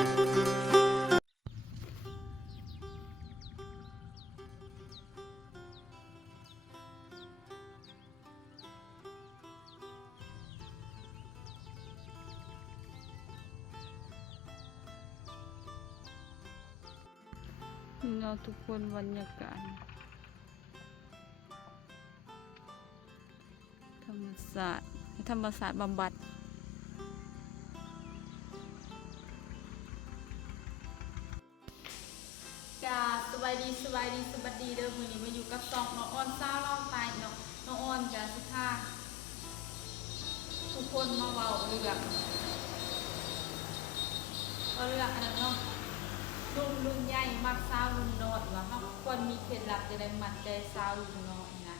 เราทุกคนบรรยากาศธรรมศาสตร์บำบัดกาสบายดีเด้อมื้อนี้มาอยู่กับซองน้องอ้อนซ่าเล่าไปเนาะน้องอ้อนจะสิพาทุกคนมาเว้าเรื่องอันนั้นเนาะรุ่นใหญ่มักสาวรุ่นน้อยว่าเฮาควรมีเคล็ดลับจะได้มัดใจสาวรุ่นน้อยนะ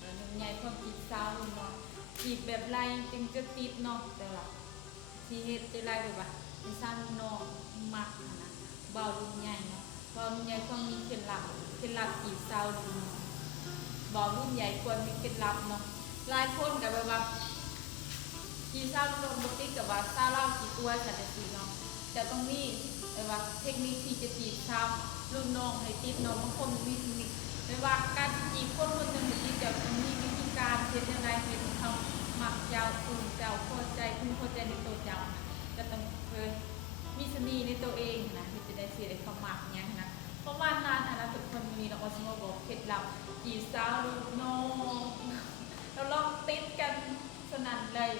แล้วรุ่นใหญ่ความคิดสาวรุ่นน้อยจีบแบบไรจึงจะติดเนาะแต่ว่าสิเฮ็ดจะไรแบบว่าให้สาวรุ่นน้อยมักนะเบารุ่นใหญ่เนาะเบารุ่นใหญ่ควรมีเคล็ดลับจีบสาวรุ่นน้อยเบารุ่นใหญ่ควรมีเคล็ดลับเนาะหลายคนก็แบบว่าจีบสาวรุ่นน้อยบ่ติดกับว่าสาวเล่ากี่ตัวฉันจะสิเนาะจะต้องมีแต่ว่าเทคนิคที่จะจีบสาวรุ่นน้องให้ติดน้องบางคนมีเทคนิคแต่ว่าการจีบคนหนึ่งให้ติดจะต้องมีวิธีการเฮ็ดยังไงเฮ็ดเขามักเจ้าคุณเจ้าพอใจคุณพอใจในตัวเจ้าจะต้องเคยมีเสน่ห์ในตัวเองนะที่จะได้เสียได้ความมักอย่างนะเพราะว่านานนะทุกคนมีเราสมมติบอกเคล็ดลับจีบสาวรุ่นน้องเราลองติดกันสนั่นเลย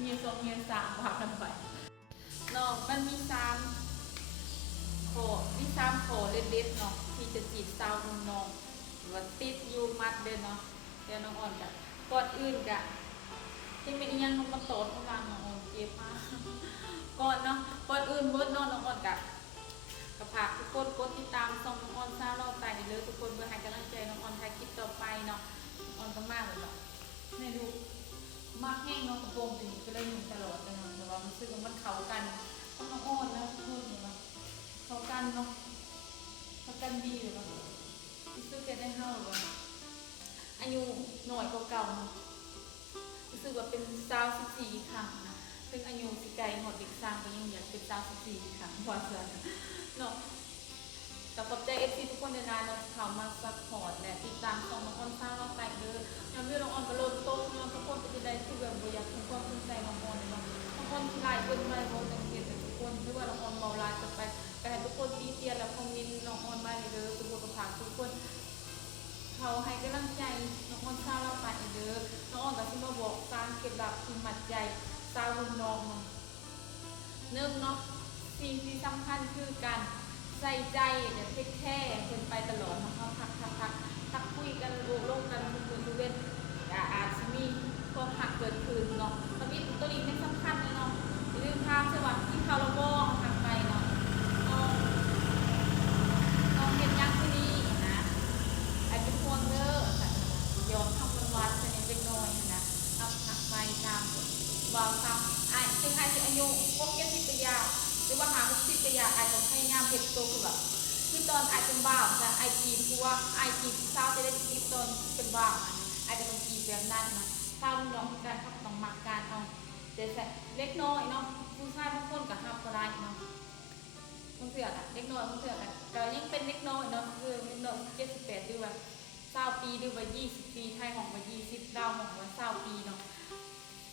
เมียสองเมียสามว่ากันไปน้องมันมี3 โขเล็ดๆเนาะที่จะจีบสาวรุ่นน้องว่าติดอยู่มัดเด้เนาะเดี๋ยวน้องอ่อนกันก่อนอื่นกะที่มียังมาโตดเข้ามาน้องอ่อนเจ็บมากก่อนเนาะก่อนอื่นเบิร์ดน้องอ่อนกะฝากทุกคนกดติดตามส่องน้องอ่อนซ่าเราไปเลยทุกคนเพื่อให้กำลังใจน้องอ่อนถ่ายคลิปต่อไปเนาะน้องอ่อนก็มากเลยเนาะในดูมากแห้งเนาะกระโปรงตัวนี้ก็ได้หนุ่มตลอดเลยเนาะแต่ว่ามันรู้สึกว่ามันเข้ากันน้องอ่อนนะทุกคนเนาะเข้ากันเนาะเขากันดีหรือเปล่ารู้สึกแกได้เท่าหรือเปล่าอายุหน่อยเก่าๆรู้สึกว่าเป็น14 ครั้งนะซึ่งอายุสิไกลหมดเด็กสร้างก็ยังอยากเป็น14 ครั้งพอเสือเนาะแต่ขอบใจFCทุกคนในร้านเนาะเขามาซัพพอร์ตและติดตามส่องน้องออนสร้างเราแต่งเด้อยังมีน้องออนกระโดดโต๊ะเนาะทุกคนจะได้ที่แบบอยากทำความสนใจน้องออนเลยเนาะน้องออนที่ไลน์เบิ้ลมาโบจังเกตทุกคนที่ว่าน้องออนเมาลาจะไปให้ทุกคนตีเตียนและคอมเมนต์น้องออนมาเลยเด้อทุกคนก็ฝากทุกคนเขาให้กำลังใจน้องออนซ่าเราไปเด้อน้องออนก็ที่มาบอกการเก็บแบบที่มัดใจสาวรุ่นน้องเนื่องเนาะสิ่งที่สำคัญคือการใส่ใจเดี๋ยวแค่เพิ่นไปตลอดนะคะทักคุยกันโลกกันทุกเว้นอาจจะมีความหักเกิดขึ้นเนาะตอนนี้ตัวนี้เป็นสำคัญเลยเนาะลืมทางสวัสดิ์ที่เขาเราบอกทางไปเนาะน้องเห็นยังที่นี่นะไอ้เป็นคนเด้อยอมทำวันๆเป็นเล็กน้อยนะทำหักไปตามวางทำไอ้ซึ่งไอ้ที่อายุ60 ปีหรือว่า50 ปีไอ้ต้องพยายามเก็บตัวคือแบบที่ตอนไอ้เป็นบ้าแต่ไอ้จีบคือว่าไอ้จีบสาวจะได้จีบตอนเป็นบ้าไอ้จะต้องจีบแบบนั้นนะสาวน้องการทับต้องมักการเอาเด็กเล็กน้อยเนาะผู้ชายบางคนกับห้ามก็ได้เนาะบางเสือกเล็กน้อยบางเสือกก็ยังเป็นเล็กน้อยเนาะคือเล็กน้อย78ด้วย20 ปีด้วย20 ปีไทยของมา20ดาวของมา20 ปีเนาะ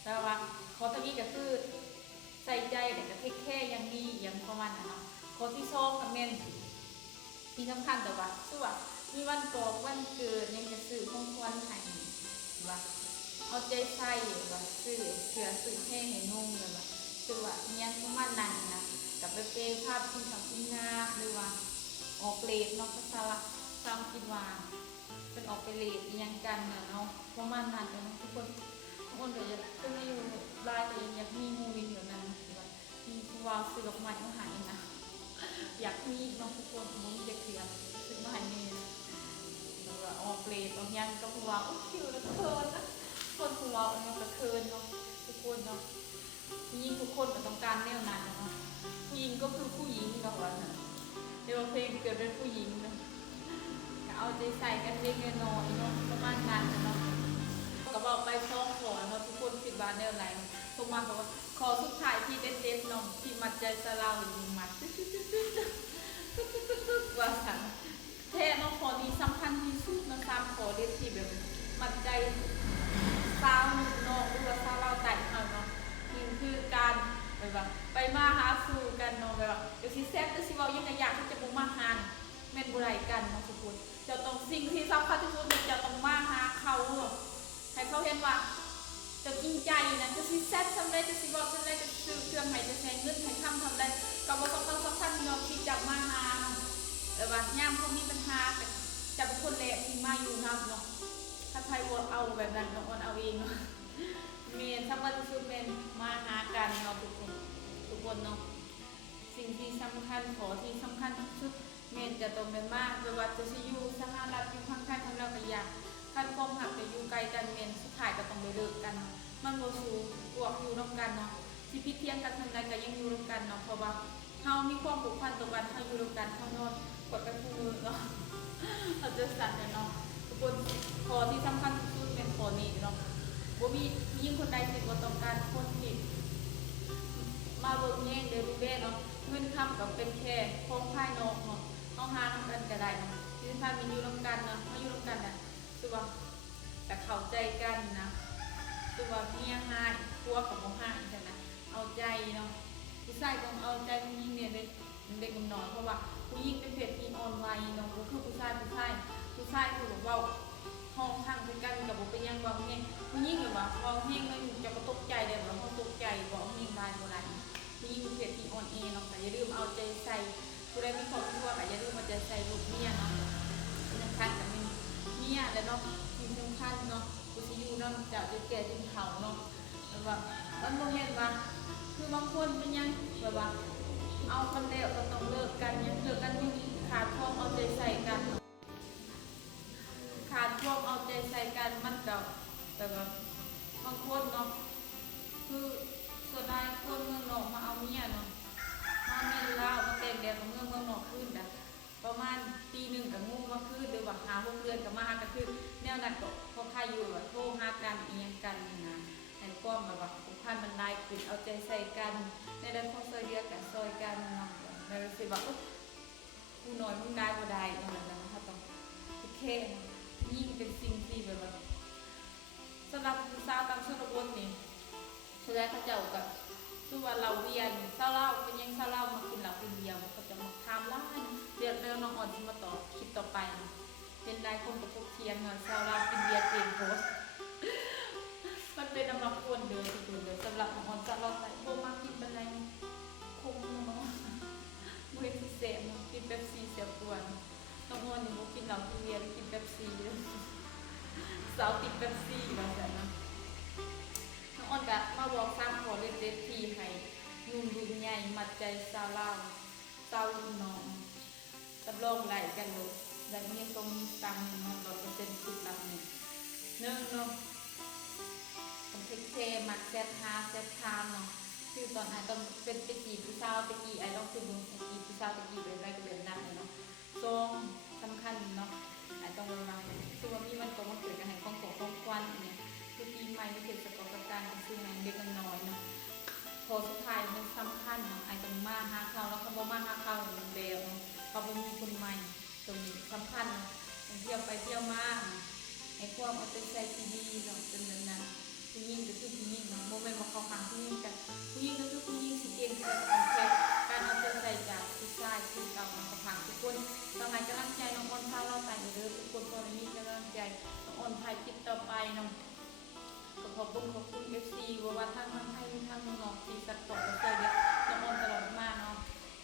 แต่ว่าเขาตะกี้ก็คือใส่ใจแต่ก็เทคแค่ยังดียังประมาณนั้นเนาะคนที่ชอบกับเมนที่สำคัญแต่ว่าคือว่ามีวันกอกวันเกิดยังจะซื้อของขวัญให้ว่าเอาใจใส่ว่าซื้อเสื้อซื้อแห้ให้นุ่งเลยว่าคือว่ายังประมาณนั้นนะกับไปเปย์ภาพที่ทำที่งาหรือว่าออกเลดเนาะภาษาละตามคิดว่าเป็นออกไปเลดยังกันเนาะประมาณนั้นเนาะทุกคนเดี๋ยวจะขึ้นมาอยู่ลายแต่อยากมีมูวินอยู่นั้นมีผู้ว่าซื้อดอกไม้มาให้นะอยากมีน้องทุกคนมึงจะเคลียร์ซื้อมาให้เนี่ยหรือว่าออกเลดออกยังก็ผู้ว่าโอ้คิวแล้วเคินนะคนผู้ว่ามันก็เคินเนาะทุกคนเนาะผู้หญิงทุกคนก็ต้องการแนวนั้นเนาะผู้หญิงก็คือผู้หญิงเนาะว่าเดี๋ยวเพลงเกิดเป็นผู้หญิงเนาะเอาใจใส่กันเล็กน้อยเนาะประมาณนั้นเนาะก็บอกไปช่องขอเนาะทุกคนคิดว่าแนวไหนทุกมาบอกว่า ขอสุดท้ายที่เด็ดๆน้องที่มัดใจสลาวอยู่มัดว่าสันแท้น้องขอนี้สำคัญที่สุดนะซ้ำขอเด็ดที่แบบมัดใจสาวน้องหรือว่าสาวเราแต่งเอาเนาะคือการแบบว่าไปมาหาสู่กันเนาะแบบว่าเดี๋ยวสิแซ่บจะสิเว้ายังไงอยากที่จะบ่มาหานแม่นบ่ได้กันเนาะทุกคนเจ้าต้องสิ่งที่สำคัญที่สุดเจ้าต้องมาหาเขาเนาะให้เขาเห็นว่าจะจริงใจนะจะสิแซ่บทำได้จะสิบอกทำได้จะซื้อเครื่องใหม่จะใช้เงินใช้คำทำได้ก็บอกต้องสำคัญเนาะที่จะมาหาแต่ว่าย่ามเขามีปัญหาแต่จะเป็นคนแหลกที่มาอยู่นำเนาะถ้าใครวเอาแบบนั้นน้องเอาเองเนาะเมียนสำคัญที่สุดเป็นมาหากันเนาะทุกคนเนาะสิ่งที่สำคัญขอที่สำคัญที่สุดเมียนจะต้องเป็นมากไม่ว่าจะอยู่สหรัฐอยู่ข้างๆของเราก็อยากขั้นความหักจะอยู่ไกลกันเมียนสุดท้ายก็ต้องไปเลิกกันมันโมสูบวกอยู่ร่วมกันเนาะที่พิเทียงกันทำงานก็ยังอยู่ร่วมกันเนาะเพราะว่าเขามีความผูกพันต่อกันเขาอยู่ร่วมกันเขานอนกดกันคู่เนาะเราจะสั่นเนาะทุกคนขอที่สำคัญที่สุดเป็นขอนี้เนาะว่ามียิ่งคนใดสิว่าต้องการคนที่มาเบิ่งแย่งเดรูเบ้เนาะเงินคำกับเป็นแค่โครงภายนอกเนาะต้องหาทำกันก็ได้เนาะที่ท่านมีอยู่ร่วมกันเนาะเขาอยู่ร่วมกันนะคือว่าแต่เข้าใจกันนะคือว่าเมียหายพัวกับโมหายใช่ไหมเอาใจเนาะผู้ชายต้องเอาใจผู้หญิงเนี่ยเด็กกำนอนเพราะว่าผู้หญิงเป็นเพศที่อ่อนวัยเนาะก็คือผู้ชายคือแบบว่าห้องทางเป็นกันกับบุเป็นยังบางเนี่ยผู้หญิงแบบว่าบางเฮงมันจะกระตกใจเดี๋ยวเราตกใจบอกเฮงได้โบราณผู้หญิงเป็นเพศที่อ่อนเอเนาะแต่อย่าลืมเอาใจใส่ผู้ใดมีความรู้ว่าอย่าลืมเอาใจใส่ลูกเมียเนาะสำคัญกับเมียและเนาะสิ่งสำคัญเนาะผู้ที่อยู่น้ำจากแก่จนเฒ่าเนาะแบบว่ามันโมเห็นว่าคือบางคนเป็นยังแบบว่าเอาคนเดียวก็ต้องเลิกกันยังเลิกกันยังขาดความเอาใจใส่กันขาดความเอาใจใส่กันมันก็แบบว่าบางคนเนาะคือส่วนใหญ่คนเมืองนอกมาเอาเมียเนาะมาเมียลาวมาแต่งเดียวกับเมืองนอกขึ้นแบบประมาณปีหนึ่งกับงูมาขึ้นหรือว่าหา6 เดือนกับมาหากันขึ้นแนวนั้นก็พอใครอยู่แบบโทรหากันเอียงกันนะให้ความแบบว่าผูกพันมันได้ขึ้นเอาใจใส่กันในด้านของซอยเดียวกันซอยกันเนาะในรู้สึกว่าผู้น้อยมึงได้บ่ได้เนาะแบบนั้นเขาต้องโอเคยิ่งเป็นสิ่งที่แบบว่าสำหรับผู้สาวตามชนบทนี่แสดงเขาเจ้ากับคือว่าเราเรียนเศร้าเล่าเป็นยังเศร้าเล่ามากินเหล้าคนเดียวเขาจะมาทำล่าเดี๋ยวน้องอ่อนจะมาต่อคลิปต่อไปเป็นได้คนกับพวกเทียนเงินเศร้าเล่ากินเบียร์เก่งโพสมันเป็นน้ำมันคนเดินสุดเลยสำหรับน้องอ่อนจะเราใส่โบมากินบันไดคงเนาะเวทีเสียมกินเป๊ปซี่เสียบตัวน้องอ่อนนี่โบกินเหล้ากินเบียร์กินเป๊ปซี่สาวติดเป๊ปซี่แบบนั้นนะน้องอ่อนก็มาบอกสร้างขอเล็กๆทีให้ยุ่งยุ่งใหญ่มัดใจสาวเล่าสาวลูกน้องตับลงไหลกันเลยแต่เมียตรงตามน้อง100%คือตามนี้เนาะผมเทคเทมัดแซดฮาแซดทามเนาะคือตอนไหนต้องเป็นตะกี้ผู้สาวตะกี้ไอ้ต้องคือมึงตะกี้ผู้สาวตะกี้เป็นไรก็เป็นนั่นเนาะทรงสำคัญเนาะไอ้ต้องระวังคือว่ามีมันก็มาเกิดกันให้ของควันเนี่ยคือปีใหม่ไม่เกิดสกปรกการก็คือให้เด็กน้อยเนาะพอสุดท้ายมันสำคัญเนาะไอ้ต้องมาหาเขาแล้วเขาบอกมาหาเขามันเบลเขาเป็นมีคนใหม่ตรงนี้สำคัญเที่ยวไปเที่ยวมาไอ้ความเอาใจใส่ที่ดีเนาะเป็นแบบนั้นผู้หญิงก็คือผู้หญิงเนาะโมเมนต์ว่าเขาขังผู้หญิงกันผู้หญิงก็คือผู้หญิงสิเก่งแต่ของแค่การเอาใจใส่จากผู้ชายคือเราเขาขังทุกคนต้องให้กำลังใจน้องอ่อนพาเราไปเรื่อยทุกคนก็มีกำลังใจน้องอ่อนพายคิดต่อไปเนาะก็ขอบคุณFC ว่าทางมันให้ทางน้องที่สัตว์ตกก็เจอน้องอ่อนตลอดมากเนาะ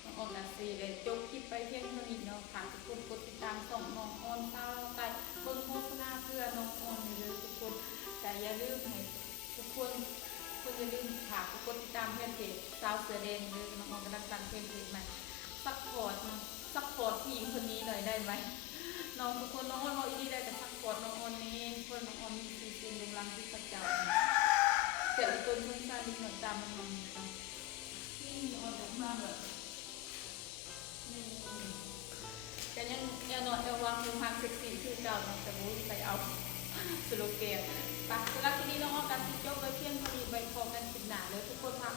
น้องอ่อนละสีเลยจบคลิปไปเพียงเท่านี้เนาะฝากทุกคนกดติดตามส่องน้องอ่อนพาเราไปเบิ่งโฆษณาเพื่อน้องอ่อนเลยทุกคนแต่อย่าลืมให้ทุกคนอย่าลืมฝากทุกคนติดตามเพจสาวเสือแดงเลยน้องอ่อนกำลังตั้งเพจใหม่ซัพพอร์ตเนาะซัพพอร์ตผู้หญิงคนนี้หน่อยได้ไหมน้องทุกคนน้องอ่อนบอกอีกได้แต่ซัพพอร์ตน้องอ่อนนี้คนน้องอ่อนมีซีซีนลังที่พระเจ้าเสียต้นต้นสร้างดิเหมือนตามมันนี่อ่อนมากแบบแต่ยังนอนวางมือพังเซ็กซี่คือเก่าแต่บุ้ยไปเอาสโลแกนไป ปะสำหรับที่นี่น้องออมกันสิจบไว้เพียงเท่านี้ใบพอกันสิบหนาเลยทุกคนพา